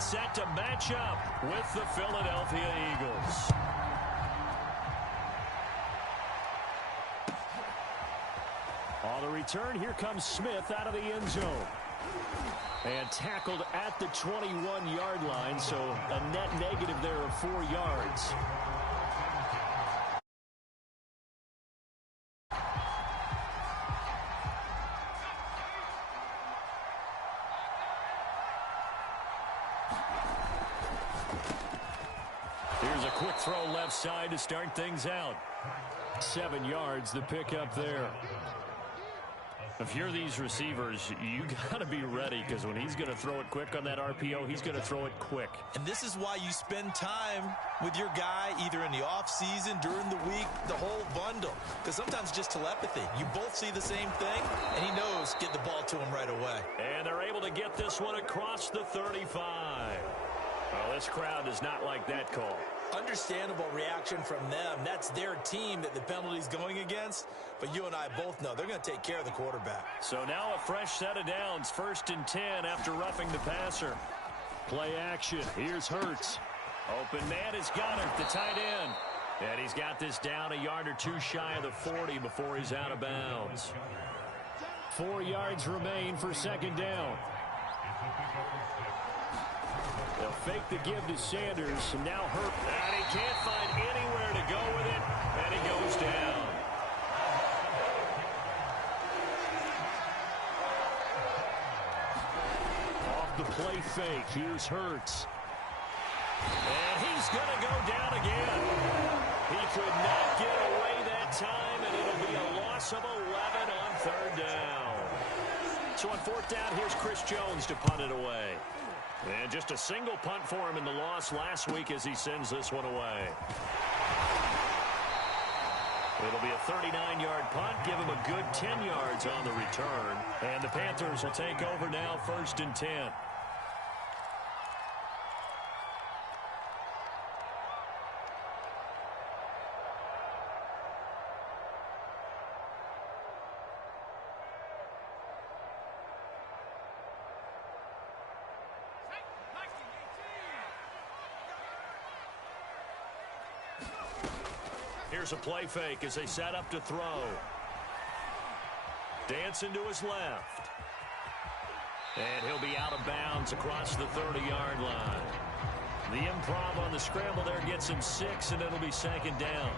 gets set to match up with the Philadelphia Eagles. On the return, here comes Smith out of the end zone. And tackled at the 21-yard line, so a net negative there of 4 yards. Here's a quick throw left side to start things out. 7 yards, the pickup there. If you're these receivers, you got to be ready, because when he's going to throw it quick on that RPO, he's going to throw it quick. And this is why you spend time with your guy either in the offseason, during the week, the whole bundle. Because sometimes just telepathy. You both see the same thing, and he knows get the ball to him right away. And they're able to get this one across the 35. Well, this crowd does not like that call. Understandable reaction from them. That's their team that the penalty's going against. But you and I both know they're going to take care of the quarterback. So now a fresh set of downs. 1st and 10 after roughing the passer. Play action. Here's Hurts. Open man is Goddard, the tight end. And he's got this down a yard or two shy of the 40 before he's out of bounds. 4 yards remain for 2nd down. They'll fake the give to Sanders, and now Hurt. And he can't find anywhere to go with it, and he goes down. Off the play fake, here's Hurts. And he's going to go down again. He could not get away that time, and it'll be a loss of 11 on 3rd down. So on 4th down, here's Chris Jones to punt it away. And just a single punt for him in the loss last week as he sends this one away. It'll be a 39-yard punt, give him a good 10 yards on the return. And the Panthers will take over now, 1st and 10. Here's a play fake as they set up to throw. Dancing to his left. And he'll be out of bounds across the 30-yard line. The improv on the scramble there gets him 6, and it'll be 2nd down.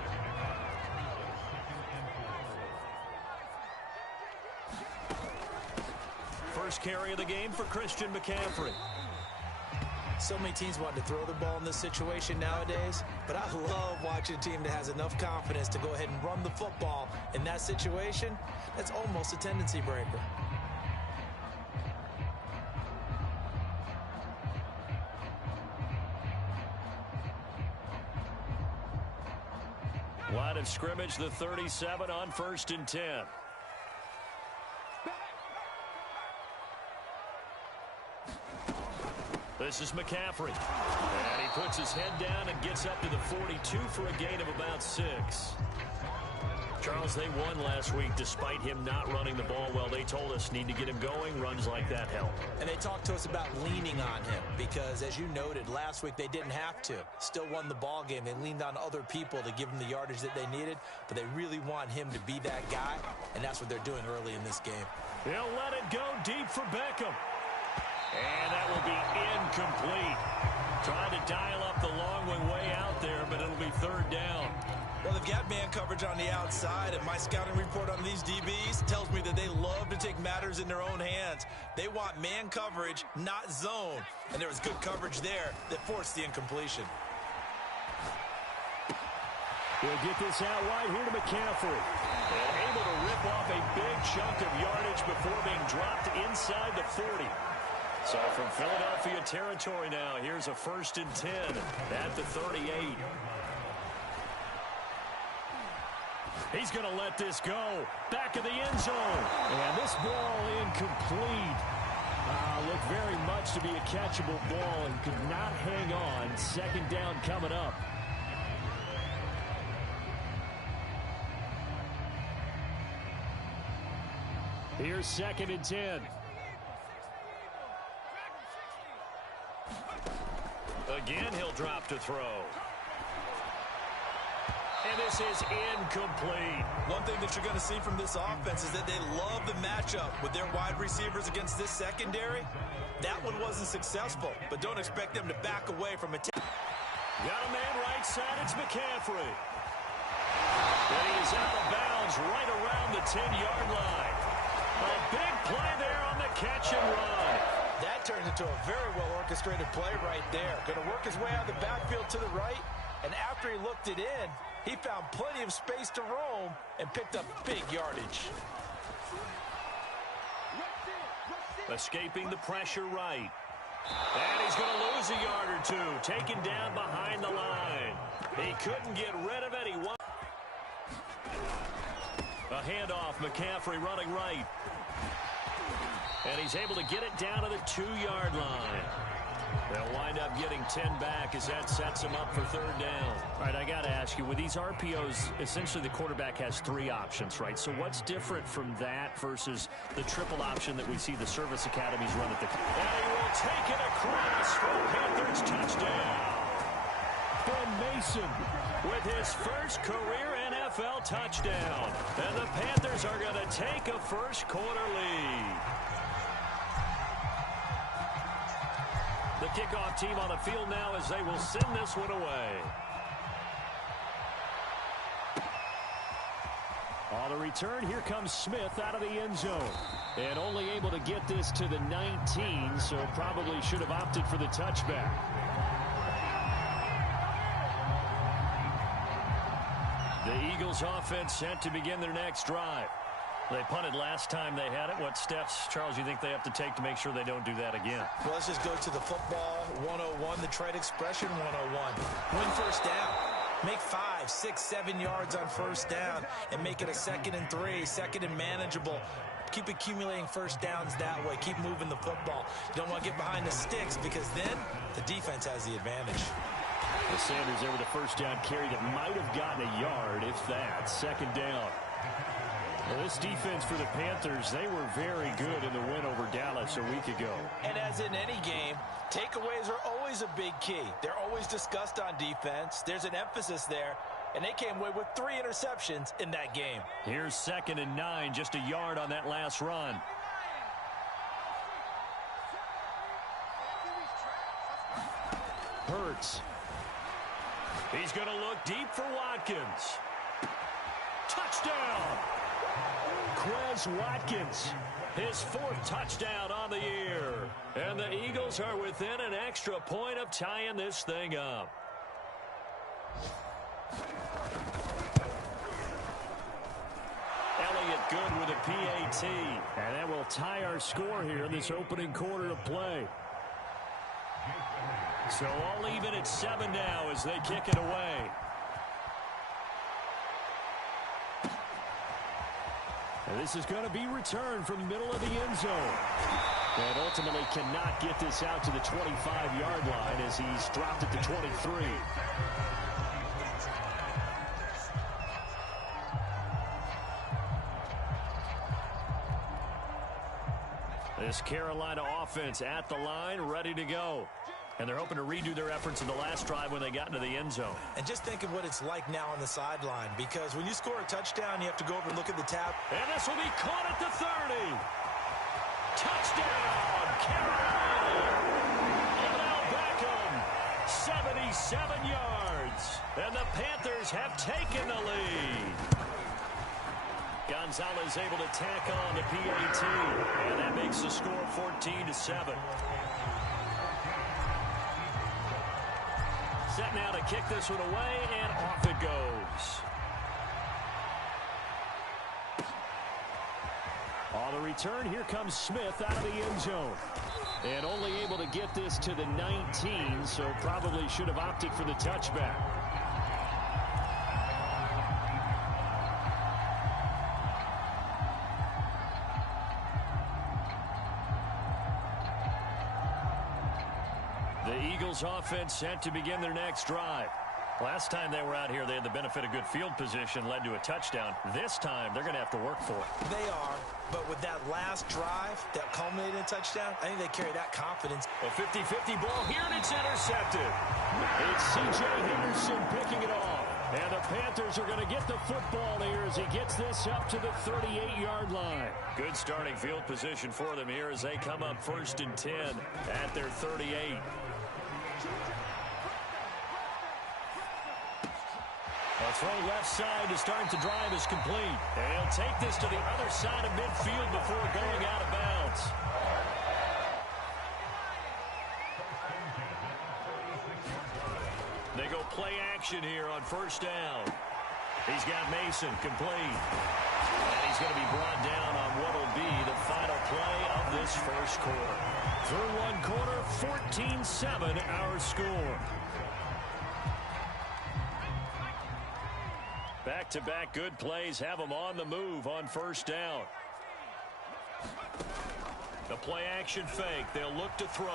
First carry of the game for Christian McCaffrey. So many teams want to throw the ball in this situation nowadays, but I love watching a team that has enough confidence to go ahead and run the football in that situation. That's almost a tendency breaker. Line of scrimmage, the 37 on 1st and 10. This is McCaffrey. And he puts his head down and gets up to the 42 for a gain of about 6. Charles, they won last week despite him not running the ball well. They told us need to get him going. Runs like that help. And they talked to us about leaning on him because, as you noted, last week they didn't have to. Still won the ball game. They leaned on other people to give them the yardage that they needed, but they really want him to be that guy, and that's what they're doing early in this game. They'll let it go deep for Beckham. And that will be incomplete. Trying to dial up the long way out there, but it'll be 3rd down. Well, they've got man coverage on the outside, and my scouting report on these DBs tells me that they love to take matters in their own hands. They want man coverage, not zone. And there was good coverage there that forced the incompletion. We'll get this out wide here to McCaffrey. And able to rip off a big chunk of yardage before being dropped inside the 40. So from Philadelphia territory now, here's a 1st and 10 at the 38. He's going to let this go. Back of the end zone. And this ball incomplete. Looked very much to be a catchable ball and could not hang on. 2nd down coming up. Here's 2nd and 10. Again, he'll drop to throw. And this is incomplete. One thing that you're going to see from this offense is that they love the matchup with their wide receivers against this secondary. That one wasn't successful, but don't expect them to back away from it. Got a man right side. It's McCaffrey. And he is out of bounds right around the 10-yard line. A big play there on the catch and run. That turns into a very well-orchestrated play right there. Going to work his way out of the backfield to the right, and after he looked it in, he found plenty of space to roam and picked up big yardage. Escaping the pressure right. And he's going to lose a yard or two. Taken down behind the line. He couldn't get rid of it. He won. A handoff. McCaffrey running right. And he's able to get it down to the 2-yard line. They'll wind up getting 10 back as that sets him up for third down. All right, I got to ask you, with these RPOs, essentially the quarterback has 3 options, right? So what's different from that versus the triple option that we see the service academies run at the... And he will take it across for Panthers touchdown. Ben Mason with his first career NFL touchdown. And the Panthers are going to take a first-quarter lead. The kickoff team on the field now as they will send this one away. On the return, here comes Smith out of the end zone. And only able to get this to the 19, so probably should have opted for the touchback. The Eagles offense set to begin their next drive. They punted last time they had it. What steps, Charles, you think they have to take to make sure they don't do that again? Well, let's just go to the football 101, the trade expression 101. Win first down. Make 5, 6, 7 yards on first down and make it a 2nd and 3, 2nd and manageable. Keep accumulating first downs that way. Keep moving the football. You don't want to get behind the sticks because then the defense has the advantage. The Sanders there with a first down carry that might have gotten a yard, if that. 2nd down. Well, this defense for the Panthers, they were very good in the win over Dallas a week ago. And as in any game, takeaways are always a big key. They're always discussed on defense. There's an emphasis there, and they came away with 3 interceptions in that game. Here's 2nd and 9, just a yard on that last run. Hurts. He's going to look deep for Watkins. Touchdown! Quez Watkins, his 4th touchdown on the year. And the Eagles are within an extra point of tying this thing up. Elliott good with a PAT. And that will tie our score here in this opening quarter of play. So all even at 7 now as they kick it away. And this is going to be returned from the middle of the end zone. And ultimately cannot get this out to the 25-yard line as he's dropped at the 23. This Carolina offense at the line, ready to go. And they're hoping to redo their efforts in the last drive when they got into the end zone. And just think of what it's like now on the sideline, because when you score a touchdown, you have to go over and look at the tab. And this will be caught at the 30. Touchdown, Carolina. Odell Beckham, 77 yards. And the Panthers have taken the lead. Gonzalez able to tack on the PAT. And that makes the score 14-7. Set now to kick this one away, and off it goes. On the return, here comes Smith out of the end zone. And only able to get this to the 19, so probably should have opted for the touchback. The Eagles offense set to begin their next drive. Last time they were out here, they had the benefit of good field position, led to a touchdown. This time, they're going to have to work for it. They are, but with that last drive that culminated in a touchdown, I think they carry that confidence. A 50-50 ball here, and it's intercepted. It's C.J. Henderson picking it off. And the Panthers are going to get the football here as he gets this up to the 38-yard line. Good starting field position for them here as they come up 1st and 10 at their 38. A throw left side to start the drive is complete. And he'll take this to the other side of midfield before going out of bounds. They go play action here on 1st down. He's got Mason complete. And he's going to be brought down on what will be the final play of this first quarter. Through one quarter, 14-7 our score. Back-to-back good plays have them on the move on 1st down. The play-action fake. They'll look to throw.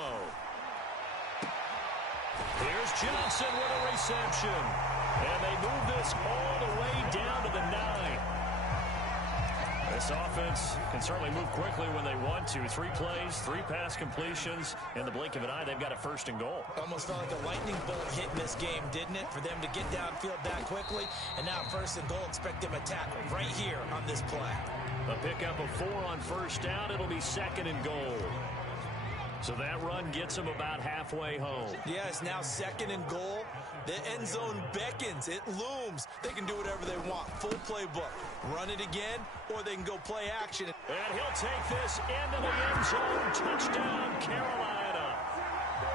Here's Johnson with a reception. And they move this all the way down to the 9. This offense can certainly move quickly when they want to. 3 plays, 3 pass completions. In the blink of an eye, they've got a 1st and goal. Almost felt like a lightning bolt hit in this game, didn't it? For them to get downfield that quickly. And now 1st and goal, expect them to tackle right here on this play. A pickup of 4 on 1st down. It'll be 2nd and goal. So that run gets them about halfway home. Yeah, it's now 2nd and goal. The end zone beckons. It looms. They can do whatever they want. Full playbook. Run it again, or they can go play action. And he'll take this into the end zone. Touchdown, Carolina.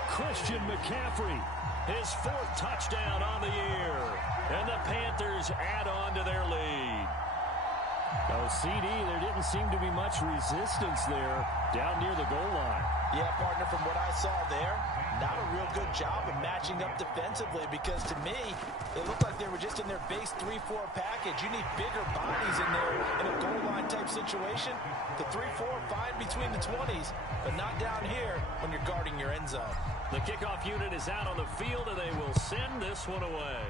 Christian McCaffrey, his 4th touchdown on the year. And the Panthers add on to their lead. Oh, CD, there didn't seem to be much resistance there down near the goal line. Yeah, partner, from what I saw there, not a real good job of matching up defensively because to me, it looked like they were just in their base 3-4 package. You need bigger bodies in there in a goal line type situation. The 3-4 fine between the 20s, but not down here when you're guarding your end zone. The kickoff unit is out on the field, and they will send this one away.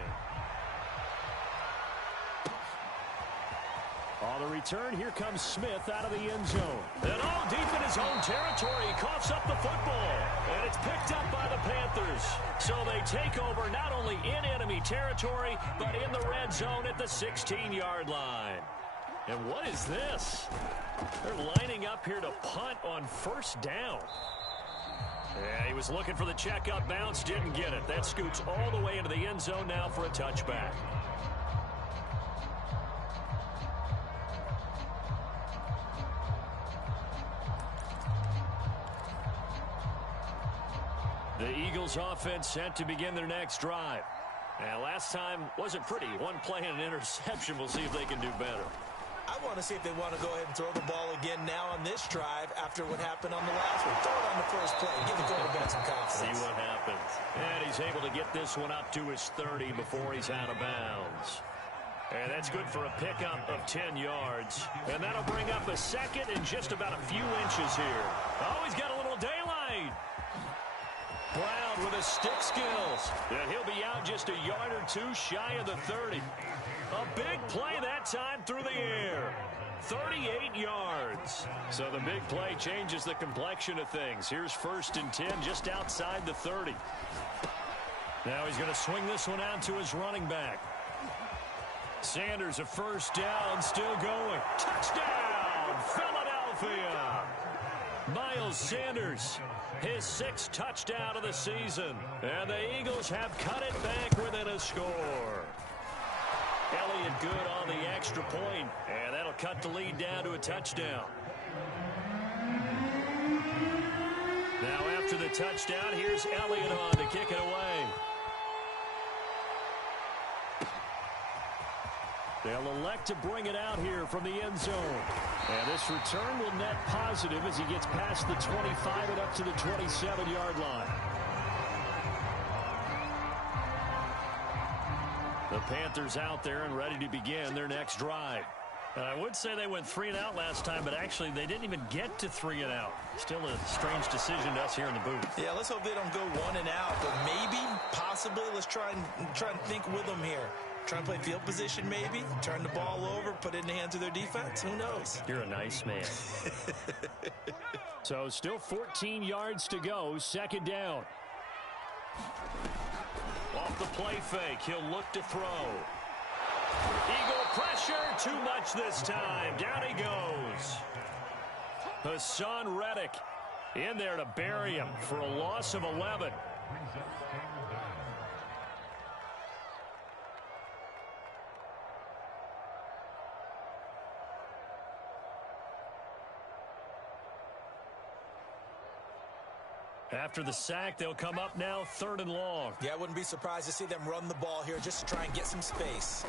On the return, here comes Smith out of the end zone. And all deep in his own territory, he coughs up the football. And it's picked up by the Panthers. So they take over not only in enemy territory, but in the red zone at the 16-yard line. And what is this? They're lining up here to punt on 1st down. Yeah, he was looking for the check-up bounce, didn't get it. That scoots all the way into the end zone now for a touchback. The Eagles offense set to begin their next drive. And last time wasn't pretty. One play and an interception. We'll see if they can do better. I want to see if they want to go ahead and throw the ball again now on this drive after what happened on the last one. Throw it on the first play. Give the quarterback some confidence. See what happens. And he's able to get this one up to his 30 before he's out of bounds. And that's good for a pickup of 10 yards. And that'll bring up a 2nd and just about a few inches here. Oh, he's got a little daylight. Brown with his stick skills. And he'll be out just a yard or 2 shy of the 30. A big play that time through the air. 38 yards. So the big play changes the complexion of things. Here's 1st and 10 just outside the 30. Now he's going to swing this one out to his running back. Sanders a 1st down, still going. Touchdown, Philadelphia. Miles Sanders, his 6th touchdown of the season. And the Eagles have cut it back within a score. Elliott good on the extra point, and that'll cut the lead down to a touchdown. Now after the touchdown, here's Elliott on to kick it away. They'll elect to bring it out here from the end zone. And this return will net positive as he gets past the 25 and up to the 27-yard line. The Panthers out there and ready to begin their next drive. And I would say they went 3 and out last time, but actually they didn't even get to 3 and out. Still a strange decision to us here in the booth. Yeah, let's hope they don't go 1 and out, but maybe, possibly Possibly, let's try and think with them here. Try and play field position maybe, turn the ball over, put it in the hands of their defense. Who knows? You're a nice man. So still 14 yards to go, second down. Off the play fake, he'll look to throw. Eagle pressure, too much this time. Down he goes. Hassan Reddick in there to bury him for a loss of 11. After the sack, they'll come up now 3rd and long. Yeah, I wouldn't be surprised to see them run the ball here just to try and get some space.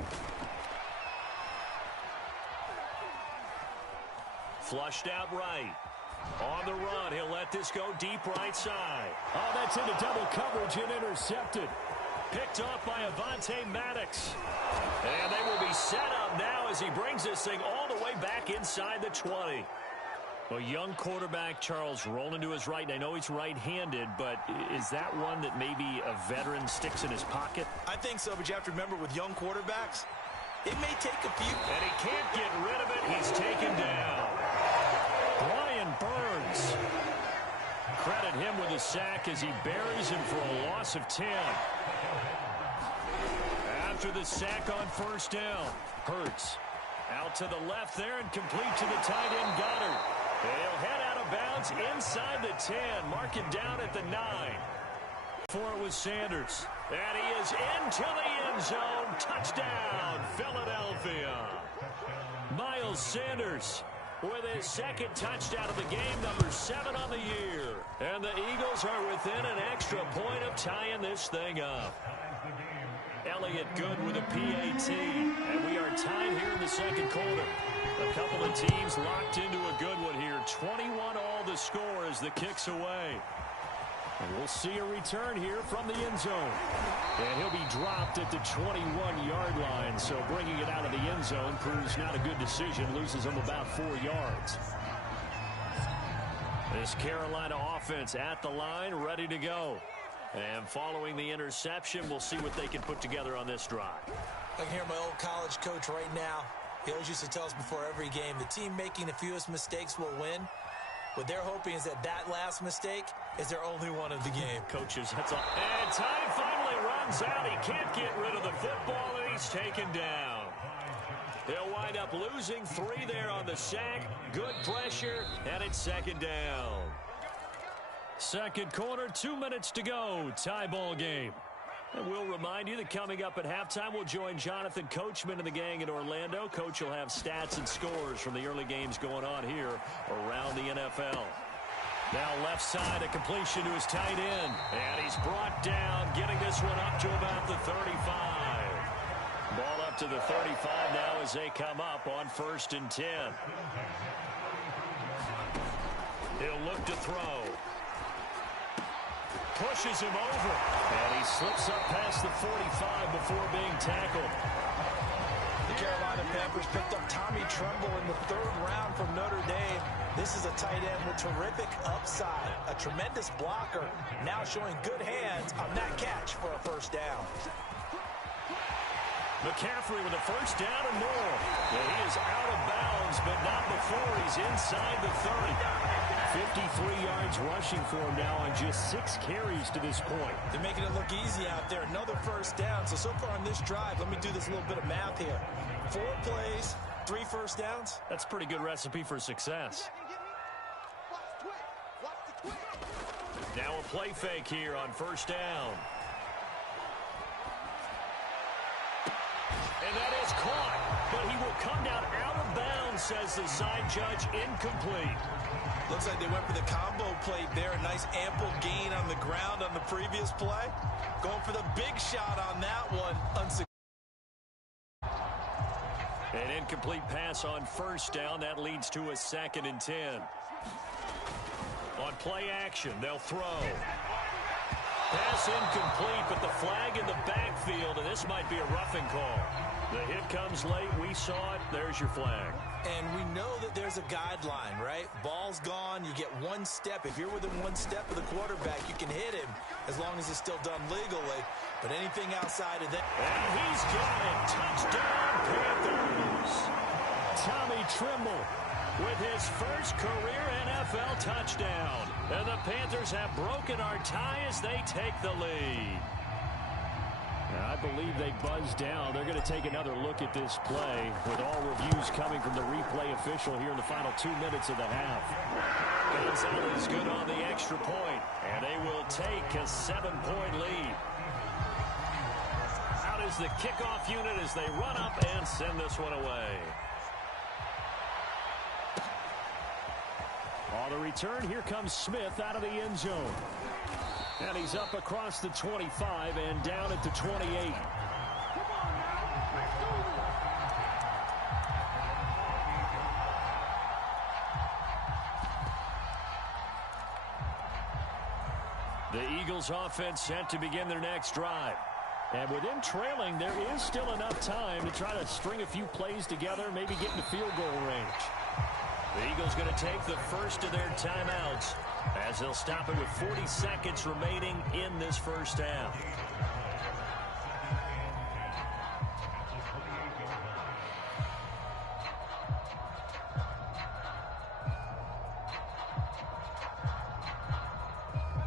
Flushed out right. On the run, he'll let this go deep right side. Oh, that's into double coverage and intercepted. Picked off by Avonte Maddox. And they will be set up now as he brings this thing all the way back inside the 20. Well, young quarterback Charles rolling to his right. And I know he's right-handed, but is that one that maybe a veteran sticks in his pocket? I think so, but you have to remember with young quarterbacks, it may take a few. And he can't get rid of it. He's taken down. Brian Burns. Credit him with a sack as he buries him for a loss of 10. After the sack on 1st down, Hurts out to the left there and complete to the tight end Goddard. He'll head out of bounds inside the 10. Mark it down at the 9. For it was Sanders. And he is into the end zone. Touchdown, Philadelphia. Miles Sanders with his 2nd touchdown of the game, number 7 on the year. And the Eagles are within an extra point of tying this thing up. Elliott good with a PAT. And we are tied here in the 2nd quarter. A couple of teams locked into a good one here. 21 all the score as the kick's away. And we'll see a return here from the end zone. And he'll be dropped at the 21-yard line. So bringing it out of the end zone proves not a good decision. Loses him about 4 yards. This Carolina offense at the line, ready to go. And following the interception, we'll see what they can put together on this drive. I can hear my old college coach right now. He always used to tell us before every game, the team making the fewest mistakes will win. What they're hoping is that last mistake is their only one of the game. Coaches, that's all. And time finally runs out. He can't get rid of the football, and he's taken down. He'll wind up losing 3 there on the sack. Good pressure, and it's 2nd down. 2nd quarter, 2 minutes to go. Tie ball game. And we'll remind you that coming up at halftime, we'll join Jonathan Coachman and the gang in Orlando. Coach will have stats and scores from the early games going on here around the NFL. Now left side, a completion to his tight end. And he's brought down, getting this one up to about the 35. Ball up to the 35 now as they come up on 1st and 10. He'll look to throw. Pushes him over. And he slips up past the 45 before being tackled. The Carolina Panthers picked up Tommy Tremble in the 3rd round from Notre Dame. This is a tight end with terrific upside. A tremendous blocker. Now showing good hands on that catch for a 1st down. McCaffrey with a 1st down and more. Yeah, he is out of bounds, but not before he's inside the 30. 53 yards rushing for him now on just 6 carries to this point. They're making it look easy out there. Another 1st down. So far on this drive, let me do this little bit of math here. 4 plays, 3 1st downs. That's a pretty good recipe for success. Now a play fake here on 1st down. And that is caught, but he will come down out of bounds, says the side judge. Incomplete. Looks like they went for the combo play there. A nice ample gain on the ground on the previous play. Going for the big shot on that one. An incomplete pass on 1st down. That leads to a 2nd and 10. On play action, they'll throw. Pass incomplete, but the flag in the backfield, and this might be a roughing call. The hit comes late. We saw it. There's your flag. And we know that there's a guideline, right? Ball's gone. You get one step. If you're within one step of the quarterback, you can hit him as long as it's still done legally. But anything outside of that. And he's got it. Touchdown, Panthers. Tommy Trimble with his first career NFL touchdown. And the Panthers have broken our tie as they take the lead. I believe they buzzed down. They're going to take another look at this play with all reviews coming from the replay official here in the final 2 minutes of the half. Gonzalez good on the extra point, and they will take a 7-point lead. Out is the kickoff unit as they run up and send this one away. On the return, here comes Smith out of the end zone. And he's up across the 25 and down at the 28. The Eagles offense set to begin their next drive. And with them trailing, there is still enough time to try to string a few plays together, maybe get into field goal range. The Eagles going to take the first of their timeouts as they'll stop it with 40 seconds remaining in this first half.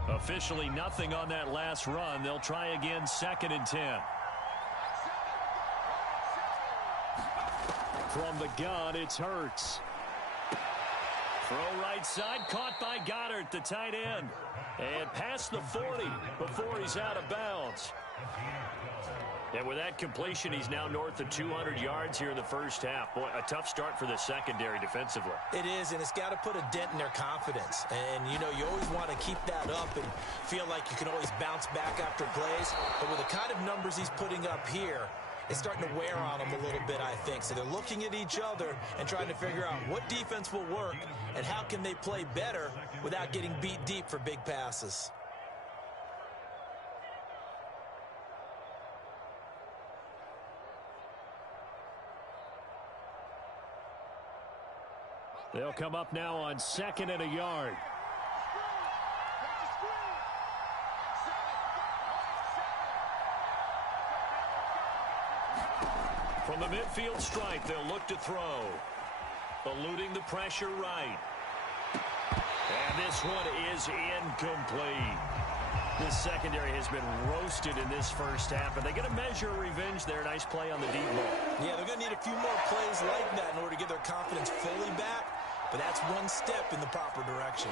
Officially nothing on that last run. They'll try again, 2nd and 10. From the gun, it's Hurts. Throw right side, caught by Goddard, the tight end. And past the 40 before he's out of bounds. And with that completion, he's now north of 200 yards here in the first half. Boy, a tough start for the secondary defensively. It is, and it's got to put a dent in their confidence. And, you know, you always want to keep that up and feel like you can always bounce back after plays. But with the kind of numbers he's putting up here, it's starting to wear on them a little bit, I think. So they're looking at each other and trying to figure out what defense will work and how can they play better without getting beat deep for big passes. They'll come up now on 2nd and a yard. From the midfield stripe, they'll look to throw. Eluding the pressure right. And this one is incomplete. This secondary has been roasted in this first half, but they get a measure of revenge there. Nice play on the deep ball. Yeah, they're going to need a few more plays like that in order to get their confidence fully back, but that's one step in the proper direction.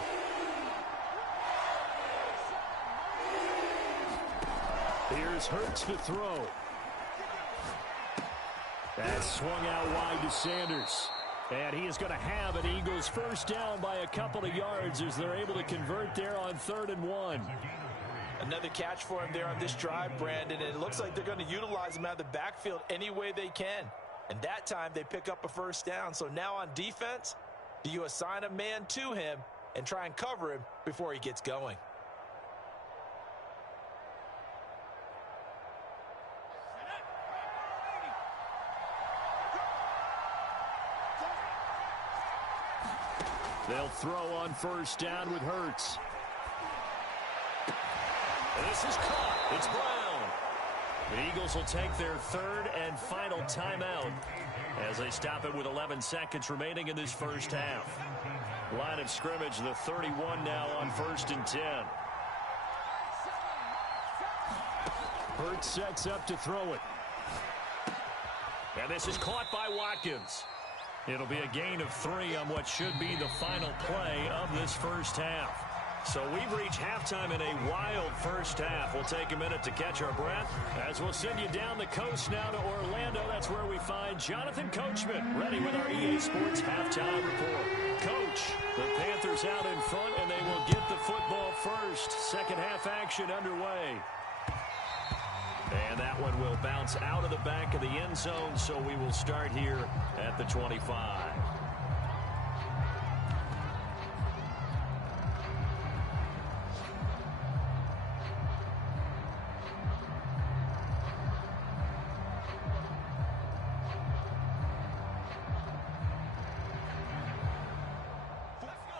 Here's Hurts to throw. That's swung out wide to Sanders. And he is going to have an Eagles first down by a couple of yards as they're able to convert there on 3rd and 1. Another catch for him there on this drive, Brandon, and it looks like they're going to utilize him out of the backfield any way they can. And that time they pick up a first down. So now on defense, do you assign a man to him and try and cover him before he gets going? They'll throw on first down with Hurts. This is caught. It's Brown. The Eagles will take their 3rd and final timeout as they stop it with 11 seconds remaining in this first half. Line of scrimmage, the 31 now on 1st and 10. Hurts sets up to throw it. And this is caught by Watkins. It'll be a gain of 3 on what should be the final play of this first half. So we've reached halftime in a wild first half. We'll take a minute to catch our breath as we'll send you down the coast now to Orlando. That's where we find Jonathan Coachman ready with our EA Sports halftime report. Coach, the Panthers out in front, and they will get the football first. Second half action underway. And that one will bounce out of the back of the end zone, so we will start here at the 25.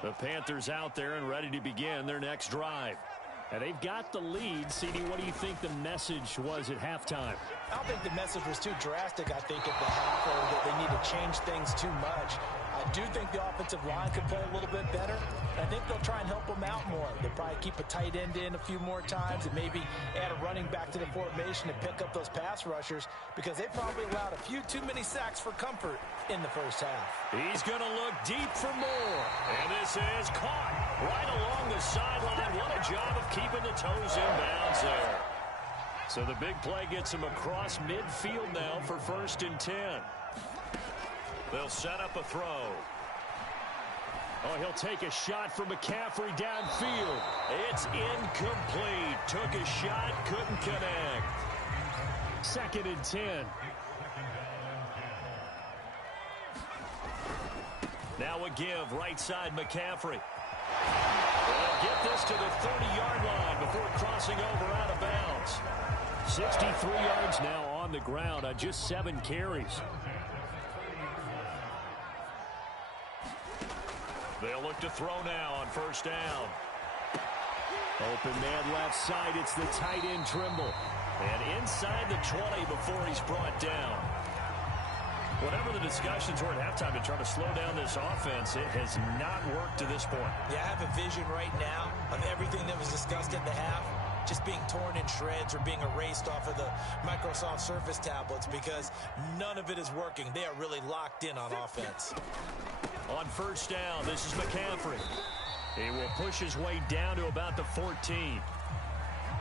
The Panthers out there and ready to begin their next drive. And they've got the lead. CD, what do you think the message was at halftime? I don't think the message was too drastic, I think, at the half, or that they need to change things too much. I do think the offensive line could play a little bit better. I think they'll try and help them out more. They'll probably keep a tight end in a few more times and maybe add a running back to the formation to pick up those pass rushers, because they probably allowed a few too many sacks for comfort in the first half. He's going to look deep for more. And this is caught right along the sideline. What a job of keeping the toes in bounds there. So the big play gets him across midfield now for 1st and 10. They'll set up a throw. Oh, he'll take a shot from McCaffrey downfield. It's incomplete. Took a shot, couldn't connect. 2nd and 10. Now a give, right side McCaffrey. They'll get this to the 30-yard line before crossing over out of bounds. 63 yards now on the ground on just 7 carries. They'll look to throw now on 1st down. Open man left side. It's the tight end Trimble. And inside the 20 before he's brought down. Whatever the discussions were at halftime to try to slow down this offense, it has not worked to this point. Yeah, I have a vision right now of everything that was discussed at the half just being torn in shreds or being erased off of the Microsoft Surface tablets, because none of it is working. They are really locked in on offense. On 1st down, this is McCaffrey. He will push his way down to about the 14.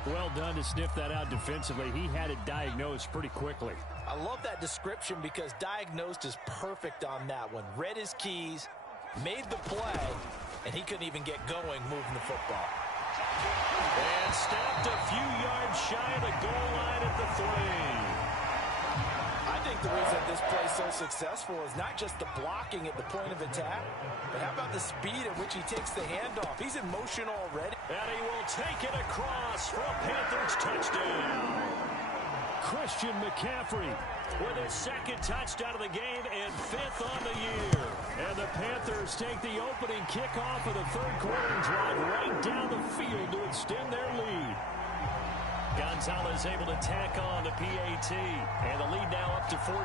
Well done to sniff that out defensively. He had it diagnosed pretty quickly. I love that description, because diagnosed is perfect on that one. Read his keys, made the play, and he couldn't even get going moving the football. And stopped a few yards shy of the goal line at the 3. I think the reason this play is so successful is not just the blocking at the point of attack, but how about the speed at which he takes the handoff? He's in motion already. And he will take it across for a Panthers touchdown. Christian McCaffrey with his 2nd touchdown of the game and 5th on the year. And the Panthers take the opening kickoff of the 3rd quarter and drive right down the field to extend their lead. Gonzalez able to tack on the PAT, and the lead now up to 14.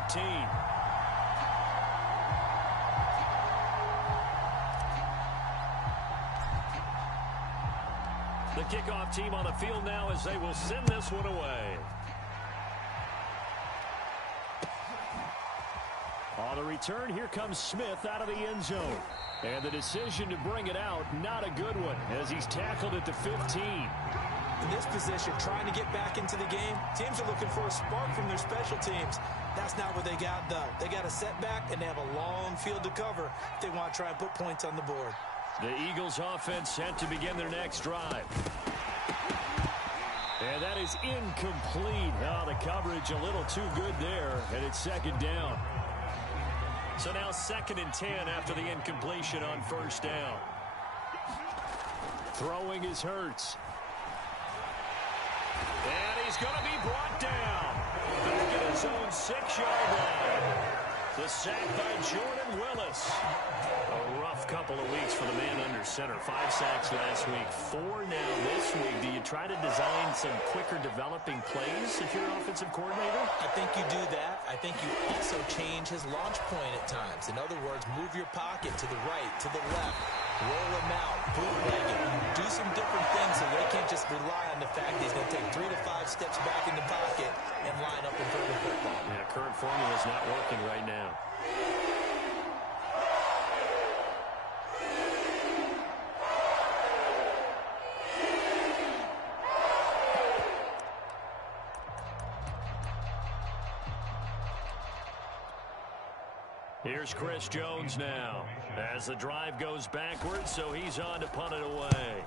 The kickoff team on the field now as they will send this one away. On the return, here comes Smith out of the end zone. And the decision to bring it out, not a good one, as he's tackled at the 15. In this position, trying to get back into the game, teams are looking for a spark from their special teams. That's not what they got, though. They got a setback, and they have a long field to cover if they want to try and put points on the board. The Eagles offense set to begin their next drive. And that is incomplete. Oh, the coverage a little too good there, and it's 2nd down. So now 2nd and 10 after the incompletion on 1st down. Throwing is Hurts. And he's going to be brought down. Back at his own 6-yard line. The sack by Jordan Willis. A rough couple of weeks for the man under center. 5 sacks last week, 4 now this week. Do you try to design some quicker developing plays if you're an offensive coordinator? I think you do that. I think you also change his launch point at times. In other words, move your pocket to the right, to the left. Roll him out, bootleg it. Do some different things so they can't just rely on the fact that he's going to take 3 to 5 steps back in the pocket and line up in front of the football. Yeah, current formula is not working right now. Here's Chris Jones now as the drive goes backwards, so he's on to punt it away.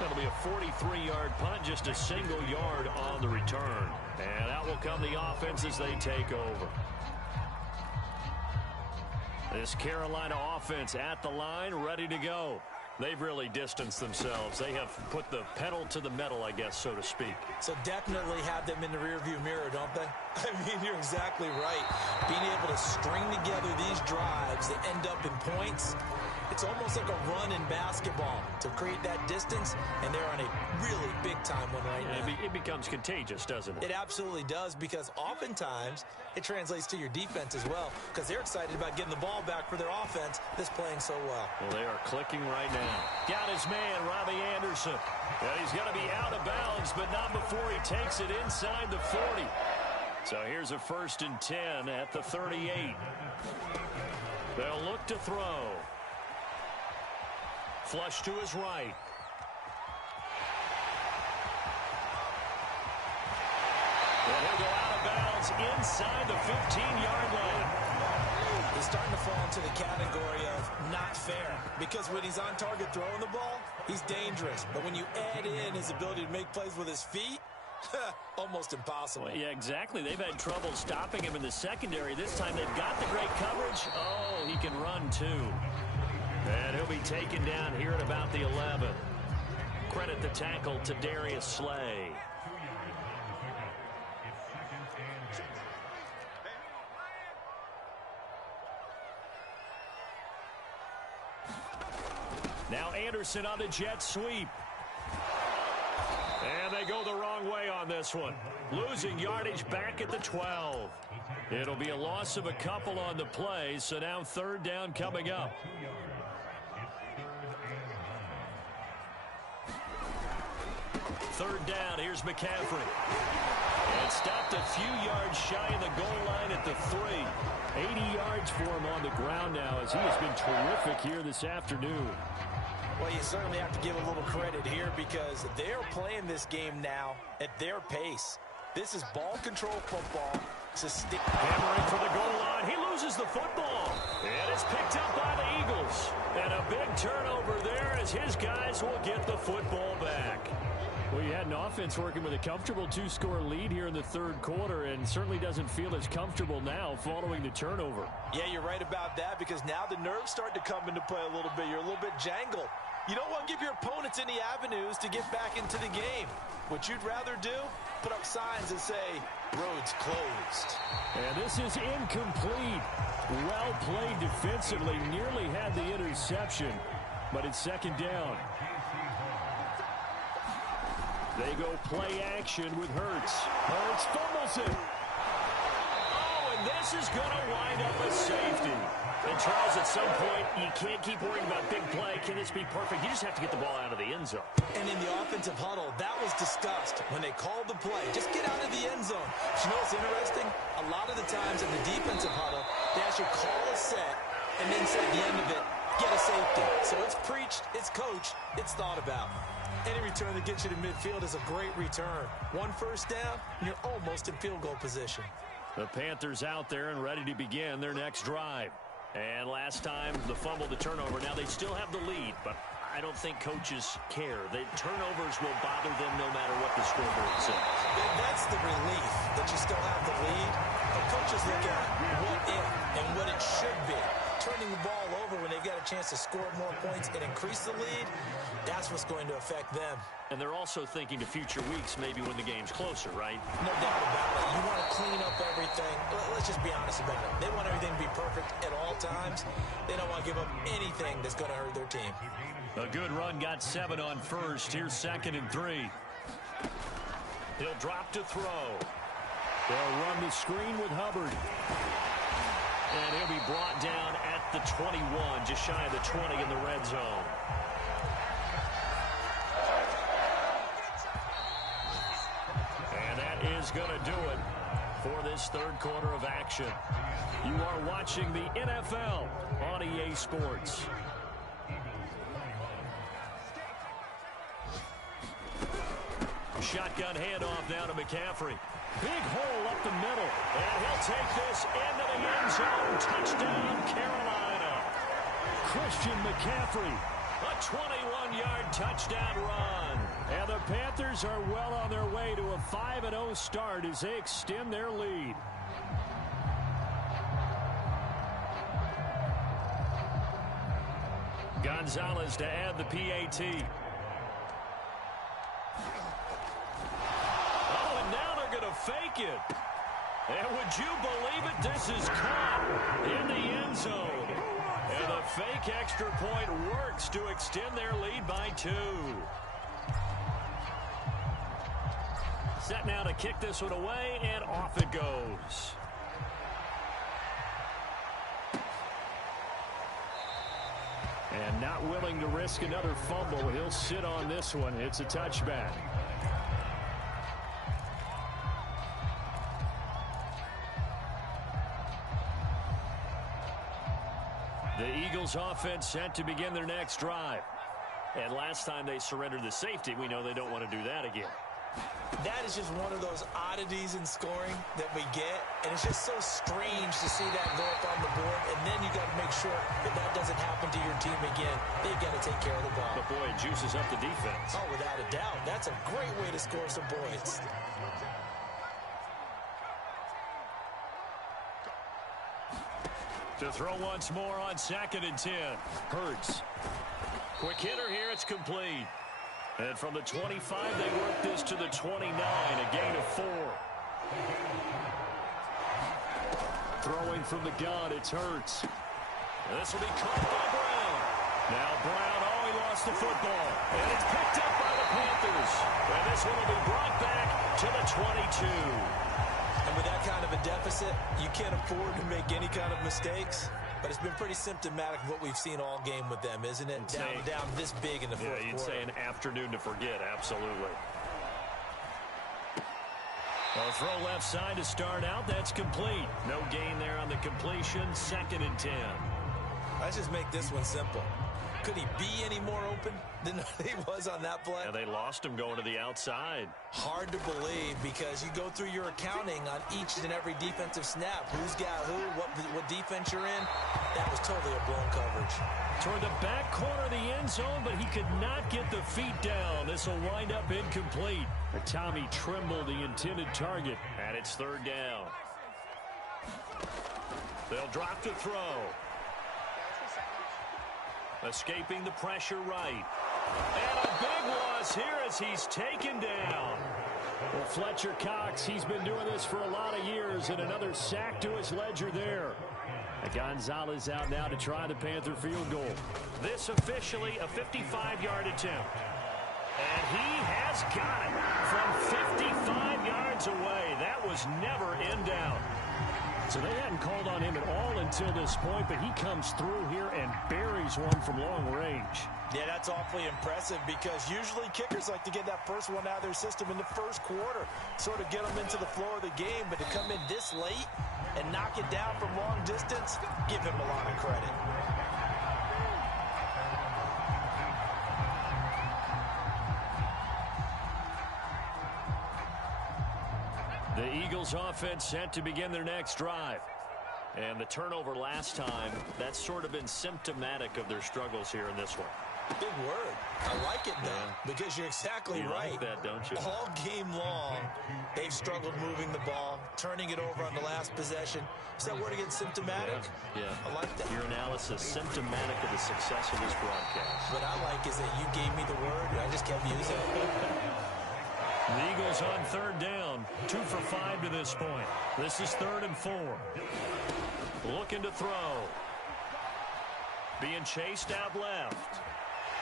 That'll be a 43-yard punt, just a single yard on the return. And out will come the offense as they take over. This Carolina offense at the line, ready to go. They've really distanced themselves. They have put the pedal to the metal, I guess, so to speak. So definitely have them in the rearview mirror, don't they? I mean, you're exactly right. Being able to string together these drives that end up in points, it's almost like a run in basketball to create that distance, and they're on a really big-time one right now. It becomes contagious, doesn't it? It absolutely does, because oftentimes it translates to your defense as well, because they're excited about getting the ball back for their offense that's playing so well. Well, they are clicking right now. Got his man, Robbie Anderson. And he's going to be out of bounds, but not before he takes it inside the 40. So here's a 1st and 10 at the 38. They'll look to throw. Flush to his right. And he'll go out of bounds inside the 15-yard line. He's starting to fall into the category of not fair, because when he's on target throwing the ball, he's dangerous. But when you add in his ability to make plays with his feet, almost impossible. Well, yeah, exactly. They've had trouble stopping him in the secondary. This time they've got the great coverage. Oh, he can run too. And he'll be taken down here at about the 11. Credit the tackle to Darius Slay. Now Anderson on the jet sweep. And they go the wrong way on this one. Losing yardage back at the 12. It'll be a loss of a couple on the play, so now 3rd down coming up. Third down, here's McCaffrey. And stopped a few yards shy of the goal line at the 3. 80 yards for him on the ground now, as he has been terrific here this afternoon. Well, you certainly have to give a little credit here, because they're playing this game now at their pace. This is ball control football. Hammering for the goal line. He loses the football. And it's picked up by the Eagles. And a big turnover there, as his guys will get the football back. Well, you had an offense working with a comfortable 2-score lead here in the 3rd quarter, and certainly doesn't feel as comfortable now following the turnover. Yeah, you're right about that, because now the nerves start to come into play a little bit. You're a little bit jangled. You don't want to give your opponents any avenues to get back into the game. What you'd rather do, put up signs that say, roads closed. And this is incomplete. Well played defensively. Nearly had the interception, but it's 2nd down. They go play action with Hurts. Hurts fumbles it. Oh, and this is going to wind up a safety. And Charles, at some point, you can't keep worrying about big play. Can this be perfect? You just have to get the ball out of the end zone. And in the offensive huddle, that was discussed when they called the play. Just get out of the end zone. But you know what's interesting? A lot of the times in the defensive huddle, they actually call a set and then say at the end of it, get a safety. So it's preached, it's coached, it's thought about. Any return that gets you to midfield is a great return. 1 first down, and you're almost in field goal position. The Panthers out there and ready to begin their next drive. And last time, the fumble, the turnover. Now they still have the lead, but I don't think coaches care. The turnovers will bother them no matter what the scoreboard says. That's the relief that you still have the lead. But coaches look at what if and what it should be. Turning the ball over when they've got a chance to score more points and increase the lead, that's what's going to affect them. And they're also thinking to future weeks, maybe when the game's closer, right? No doubt about it. You want to clean up everything. Let's just be honest about it. They want everything to be perfect at all times. They don't want to give up anything that's going to hurt their team. A good run, got 7 on first. Here's 2nd and 3. He'll drop to throw. They'll run the screen with Hubbard. And he'll be brought down at the 21, just shy of the 20 in the red zone. And that is going to do it for this 3rd quarter of action. You are watching the NFL on EA Sports. Shotgun handoff now to McCaffrey. Big hole up the middle. And he'll take this into the end zone. Touchdown, Carolina. Christian McCaffrey. A 21-yard touchdown run. And the Panthers are well on their way to a 5-0 start as they extend their lead. Gonzalez to add the PAT. Oh, and now they're going to fake it. And would you believe it? This is caught in the end zone. And the fake extra point works to extend their lead by 2. Set now to kick this one away, and off it goes. And not willing to risk another fumble. He'll sit on this one. It's a touchback. The Eagles offense set to begin their next drive. And last time they surrendered the safety, we know they don't want to do that again. That is just one of those oddities in scoring that we get, and it's just so strange to see that go up on the board, and then you got to make sure that that doesn't happen to your team again. They've got to take care of the ball. But boy, it juices up the defense. Oh, without a doubt. That's a great way to score some points. To throw once more on 2nd and 10. Hurts. Quick hitter here, it's complete. And from the 25, they work this to the 29, a gain of 4. Throwing from the gun, it's Hurts. And this will be caught by Brown. Now Brown, oh, he lost the football. And it's picked up by the Panthers. And this one will be brought back to the 22. And with that kind of a deficit, you can't afford to make any kind of mistakes. But it's been pretty symptomatic of what we've seen all game with them, isn't it? Down this big in the fourth quarter. You'd say an afternoon to forget, absolutely. They'll throw left side to start out. That's complete. No gain there on the completion. 2nd and 10. Let's just make this one simple. Could he be any more open than he was on that play? Yeah, they lost him going to the outside. Hard to believe because you go through your accounting on each and every defensive snap. Who's got who, what defense you're in. That was totally a blown coverage. Toward the back corner of the end zone, but he could not get the feet down. This will wind up incomplete. Tommy Trimble, the intended target, and it's 3rd down. They'll drop to throw. Escaping the pressure right. And a big loss here as he's taken down. Well, Fletcher Cox, he's been doing this for a lot of years, and another sack to his ledger there. Gonzalez out now to try the Panther field goal. This officially a 55-yard attempt. And he has got it from 55 yards away. That was never in doubt. So they hadn't called on him at all until this point, but he comes through here and buries one from long range. Yeah, that's awfully impressive because usually kickers like to get that first one out of their system in the first quarter, sort of get them into the flow of the game, but to come in this late and knock it down from long distance, give him a lot of credit. The Eagles offense set to begin their next drive. And the turnover last time, that's sort of been symptomatic of their struggles here in this one. Big word. I like it, though, because you're exactly right. You like that, don't you? All game long, they've struggled moving the ball, turning it over on the last possession. Is that word again, symptomatic? Yeah. I like that. Your analysis, symptomatic of the success of this broadcast. What I like is that you gave me the word, and I just kept using it. The Eagles on 3rd down, 2 for 5 to this point. This is 3rd and 4. Looking to throw. Being chased out left.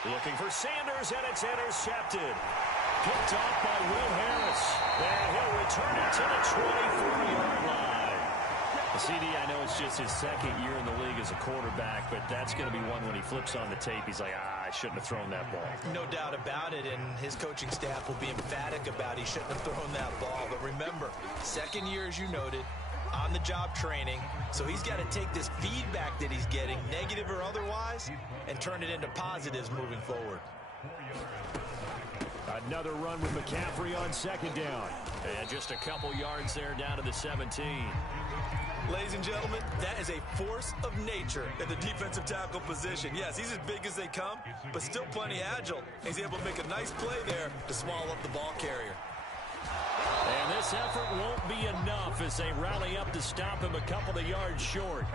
Looking for Sanders, and it's intercepted. Picked off by Will Harris. And he'll return it to the 24-yard line. CD, I know it's just his 2nd year in the league as a quarterback, but that's going to be one when he flips on the tape. He's like, I shouldn't have thrown that ball. No doubt about it, and his coaching staff will be emphatic about he shouldn't have thrown that ball. But remember, 2nd year, as you noted, on-the-job training. So he's got to take this feedback that he's getting, negative or otherwise, and turn it into positives moving forward. Another run with McCaffrey on 2nd down. And just a couple yards there down to the 17. Ladies and gentlemen, that is a force of nature in the defensive tackle position. Yes, he's as big as they come, but still plenty agile. He's able to make a nice play there to swallow up the ball carrier. And this effort won't be enough as they rally up to stop him a couple of yards short.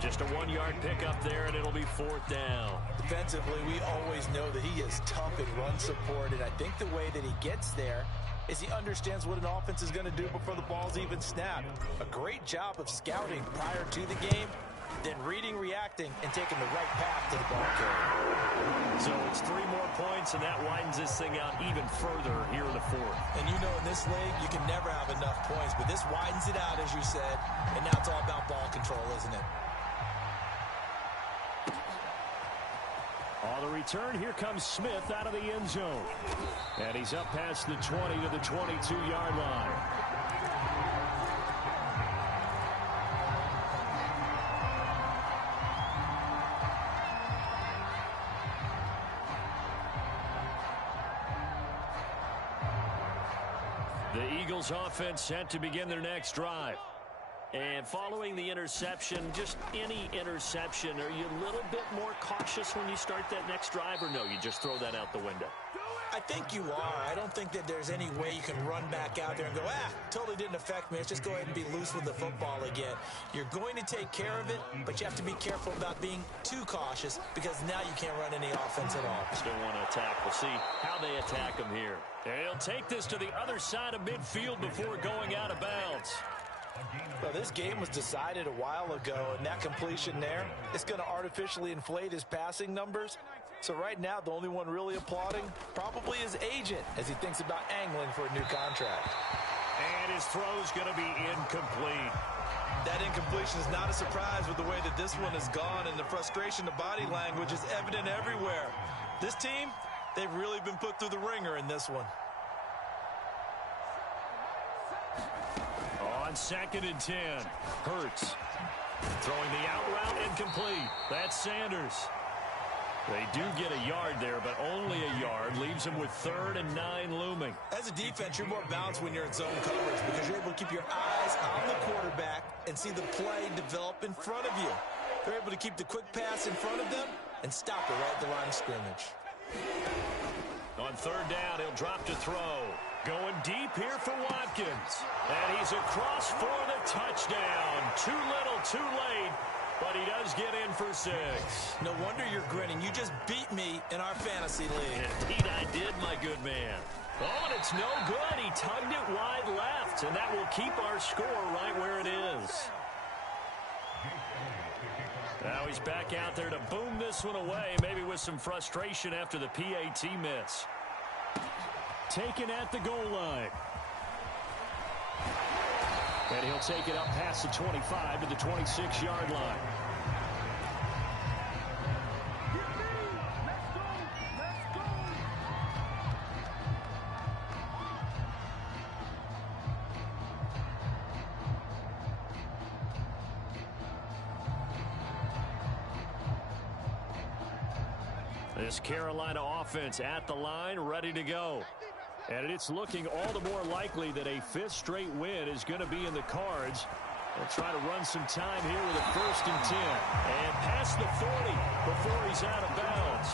Just a 1-yard pickup there, and it'll be 4th down. Defensively, we always know that he is tough in run support, and I think the way that he gets there is he understands what an offense is going to do before the ball's even snapped. A great job of scouting prior to the game, then reading, reacting, and taking the right path to the ball carrier. So it's 3 more points, and that widens this thing out even further here in the 4th. And you know in this league, you can never have enough points, but this widens it out, as you said, and now it's all about ball control, isn't it? On the return, here comes Smith out of the end zone. And he's up past the 20 to the 22-yard line. The Eagles offense set to begin their next drive. And following the interception, just any interception, are you a little bit more cautious when you start that next drive, or no, you just throw that out the window? I think you are. I don't think that there's any way you can run back out there and go, totally didn't affect me. Let's just go ahead and be loose with the football again. You're going to take care of it, but you have to be careful about being too cautious because now you can't run any offense at all. Still want to attack. We'll see how they attack them here. They'll take this to the other side of midfield before going out of bounds. Well, this game was decided a while ago, and that completion there, it's going to artificially inflate his passing numbers. So right now, the only one really applauding probably his agent as he thinks about angling for a new contract. And his throw's going to be incomplete. That incompletion is not a surprise with the way that this one has gone, and the frustration, the body language is evident everywhere. This team, they've really been put through the ringer in this one. On 2nd and 10, Hurts throwing the out route incomplete. That's Sanders. They do get a yard there, but only a yard. Leaves them with 3rd and 9 looming. As a defense, you're more balanced when you're in zone coverage because you're able to keep your eyes on the quarterback and see the play develop in front of you. They're able to keep the quick pass in front of them and stop it right at the line of scrimmage. On 3rd down, he'll drop to throw. Going deep here for Watkins. And he's across for the touchdown. Too little, too late. But he does get in for 6. No wonder you're grinning. You just beat me in our fantasy league. Indeed I did, my good man. Oh, and it's no good. He tugged it wide left. And that will keep our score right where it is. Now he's back out there to boom this one away, maybe with some frustration after the PAT miss. Taken at the goal line. And he'll take it up past the 25 to the 26-yard line. This Carolina offense at the line, ready to go. And it's looking all the more likely that a 5th straight win is going to be in the cards. They'll try to run some time here with a 1st and 10. And past the 40 before he's out of bounds.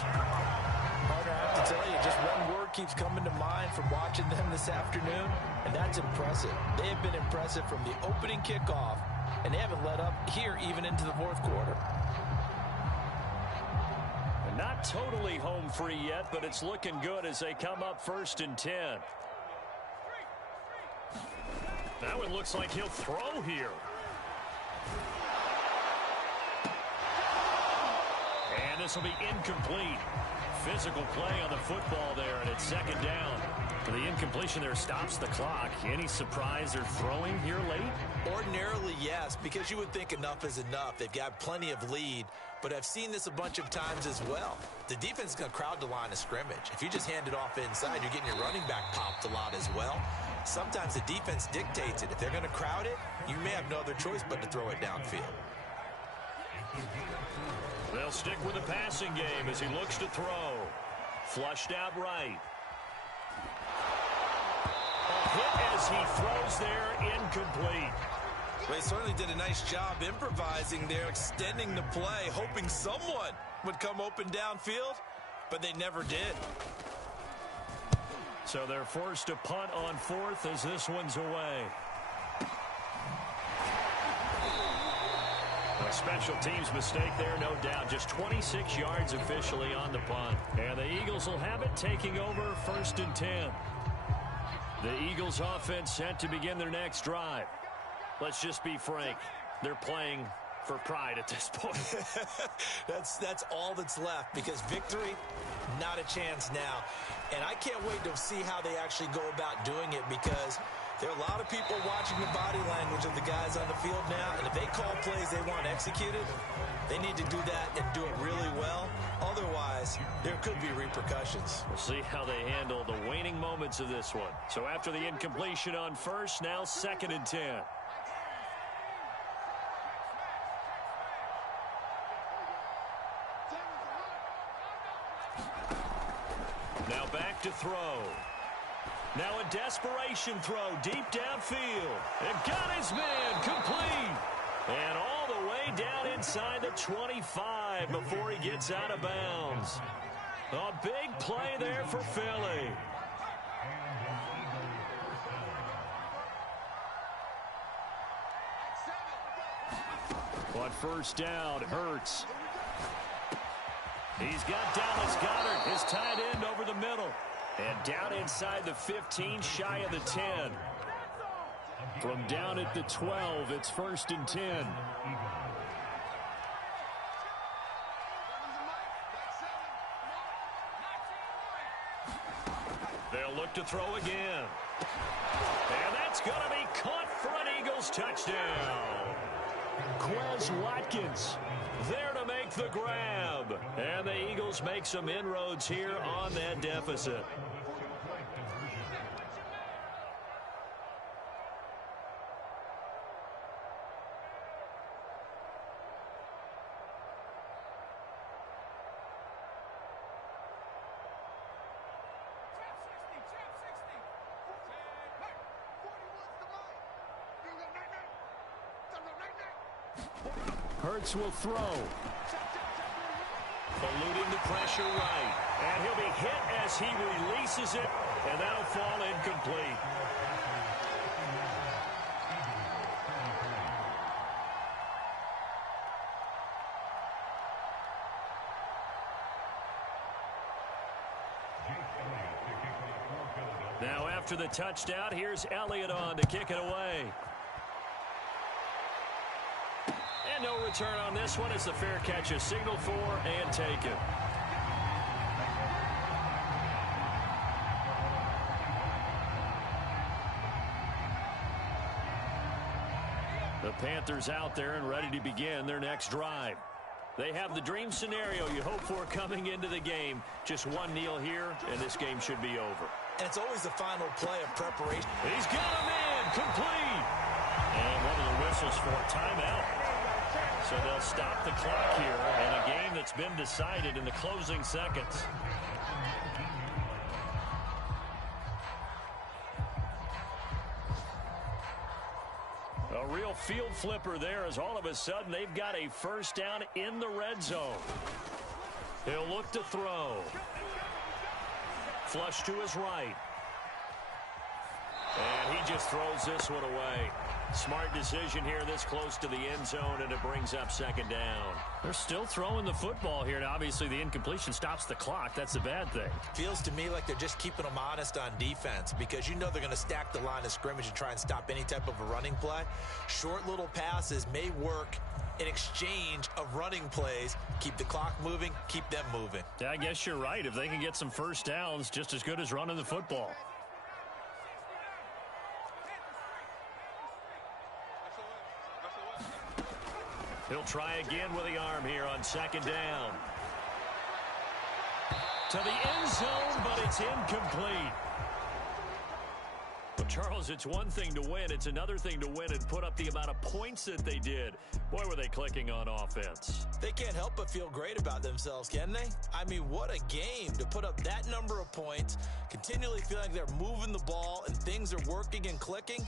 Partner, I have to tell you, just one word keeps coming to mind from watching them this afternoon, and that's impressive. They have been impressive from the opening kickoff, and they haven't let up here even into the 4th quarter. Not totally home free yet, but it's looking good as they come up 1st and 10. That one looks like he'll throw here. And this will be incomplete. Physical play on the football there, and it's 2nd down. The incompletion there stops the clock. Any surprise they're throwing here late? Ordinarily, yes, because you would think enough is enough. They've got plenty of lead, but I've seen this a bunch of times as well. The defense is going to crowd the line of scrimmage. If you just hand it off inside, you're getting your running back popped a lot as well. Sometimes the defense dictates it. If they're going to crowd it, you may have no other choice but to throw it downfield. They'll stick with the passing game as he looks to throw. Flushed out right. A hit as he throws there, incomplete. They certainly did a nice job improvising there, extending the play, hoping someone would come open downfield, but they never did. So they're forced to punt on 4th as this one's away. Special teams mistake there, no doubt. Just 26 yards officially on the punt. And the Eagles will have it, taking over 1st and 10. The Eagles offense set to begin their next drive. Let's just be frank. They're playing for pride at this point. That's all that's left, because victory, not a chance now. And I can't wait to see how they actually go about doing it, because there are a lot of people watching the body language of the guys on the field now, and if they call plays they want executed, they need to do that and do it really well. Otherwise, there could be repercussions. We'll see how they handle the waning moments of this one. So after the incompletion on first, now 2nd and 10. Now back to throw. Now a desperation throw deep downfield. And got his man complete. And all the way down inside the 25 before he gets out of bounds. A big play there for Philly. On first down, Hurts. He's got Dallas Goedert, his tight end, over the middle. And down inside the 15, shy of the 10. From down at the 12, it's 1st and 10. They'll look to throw again. And that's going to be caught for an Eagles touchdown. Quez Watkins there to make the grab. And the Eagles make some inroads here on that deficit. Hurts will throw. Eluding the pressure right. And he'll be hit as he releases it. And that'll fall incomplete. Now after the touchdown, here's Elliott on to kick it away. And no return on this one as the fair catch is signaled for and taken. The Panthers out there and ready to begin their next drive. They have the dream scenario you hope for coming into the game. Just one kneel here, and this game should be over. And it's always the final play of preparation. He's got a man complete. And one of the whistles for a timeout. So they'll stop the clock here in a game that's been decided in the closing seconds. A real field flipper there as all of a sudden they've got a first down in the red zone. He'll look to throw. Flush to his right. And he just throws this one away. Smart decision here this close to the end zone, and it brings up second down. They're still throwing the football here, and obviously the incompletion stops the clock. That's a bad thing. Feels to me like they're just keeping them honest on defense, because you know they're going to stack the line of scrimmage and try and stop any type of a running play. Short little passes may work in exchange of running plays. Keep the clock moving, keep them moving. Yeah, I guess you're right. If they can get some first downs, just as good as running the football. He'll try again with the arm here on second down. To the end zone, but it's incomplete. Well, Charles, it's one thing to win. It's another thing to win and put up the amount of points that they did. Boy, were they clicking on offense. They can't help but feel great about themselves, can they? I mean, what a game to put up that number of points, continually feeling like they're moving the ball and things are working and clicking.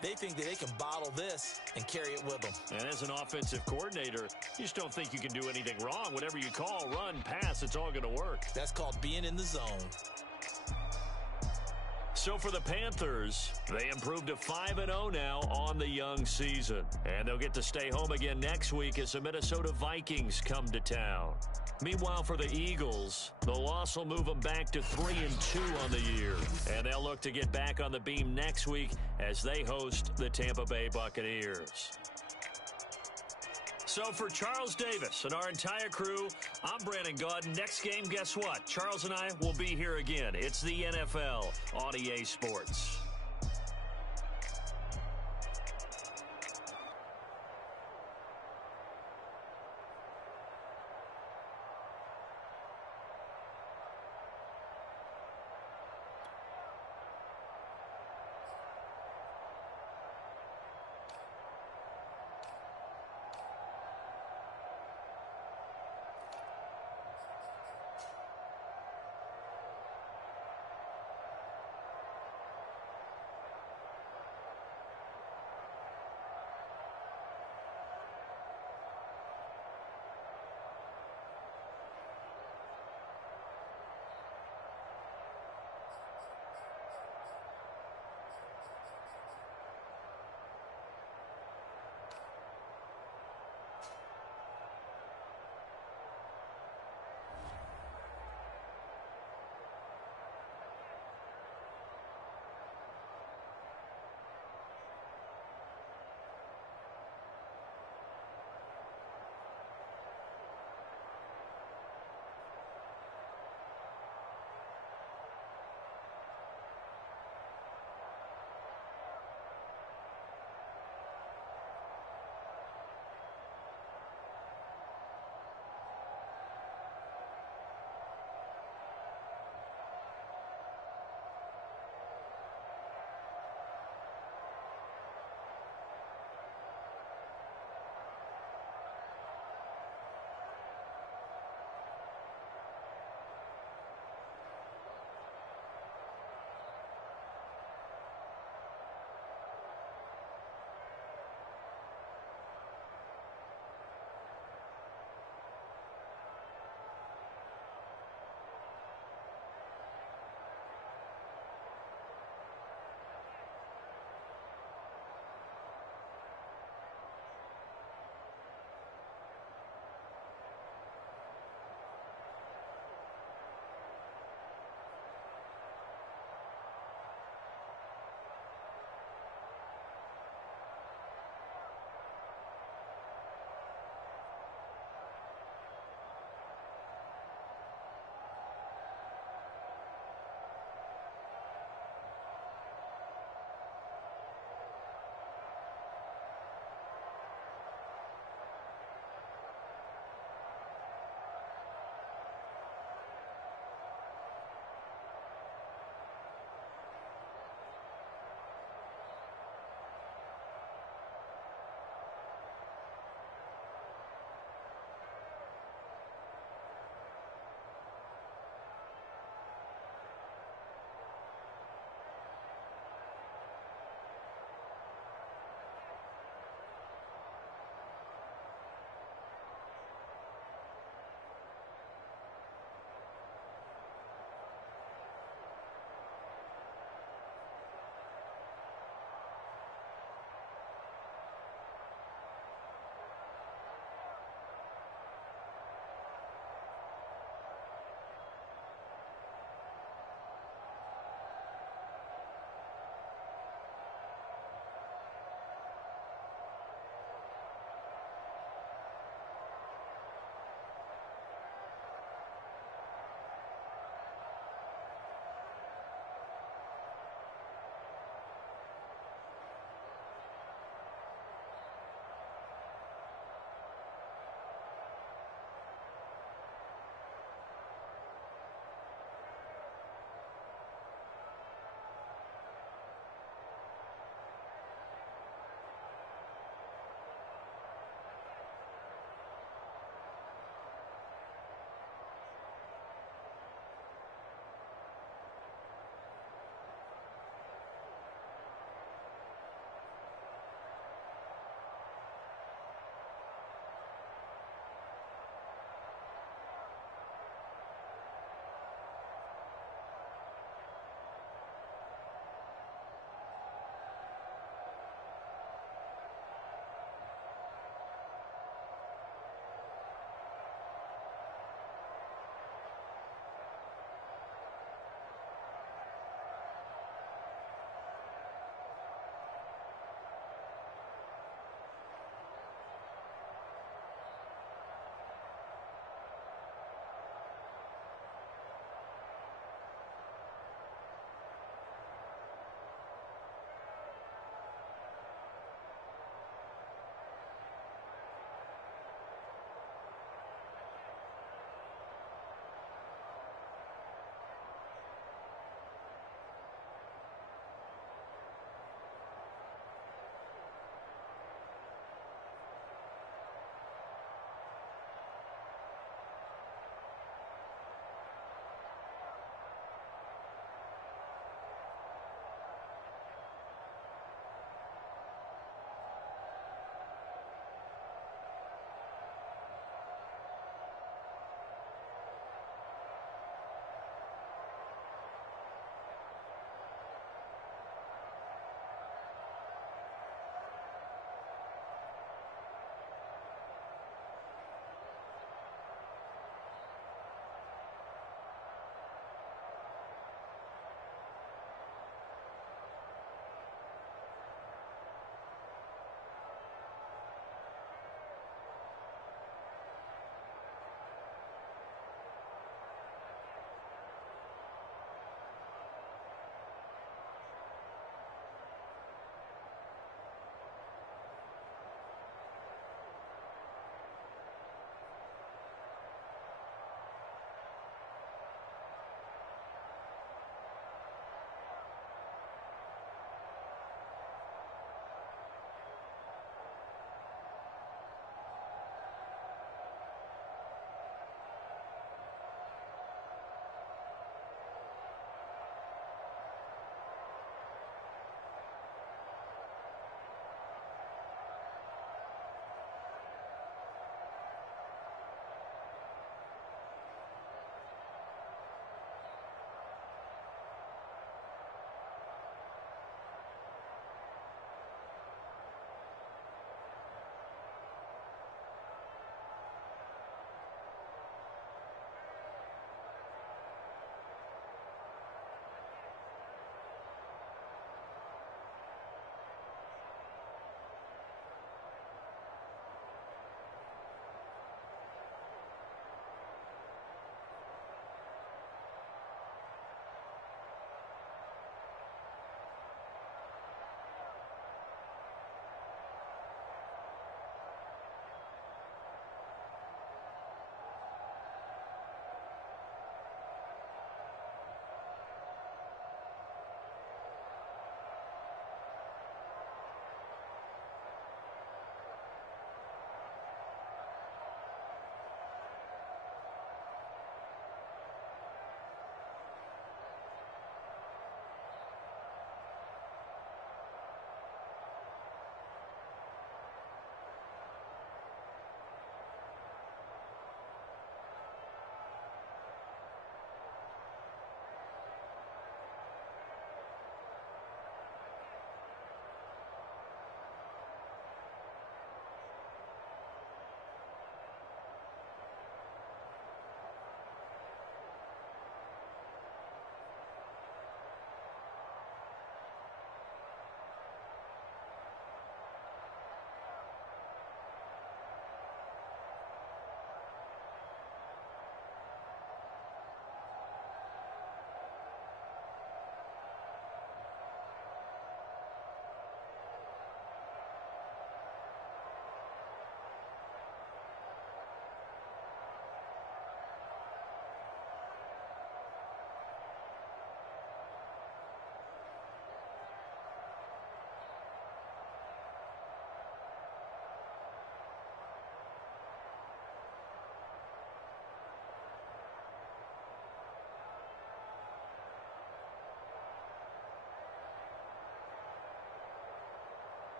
They think that they can bottle this and carry it with them. And as an offensive coordinator, you just don't think you can do anything wrong. Whatever you call, run, pass, it's all going to work. That's called being in the zone. So for the Panthers, they improved to 5-0 now on the young season. And they'll get to stay home again next week as the Minnesota Vikings come to town. Meanwhile, for the Eagles, the loss will move them back to 3-2 on the year. And they'll look to get back on the beam next week as they host the Tampa Bay Buccaneers. So for Charles Davis and our entire crew, I'm Brandon Gaudin. Next game, guess what? Charles and I will be here again. It's the NFL on EA Sports.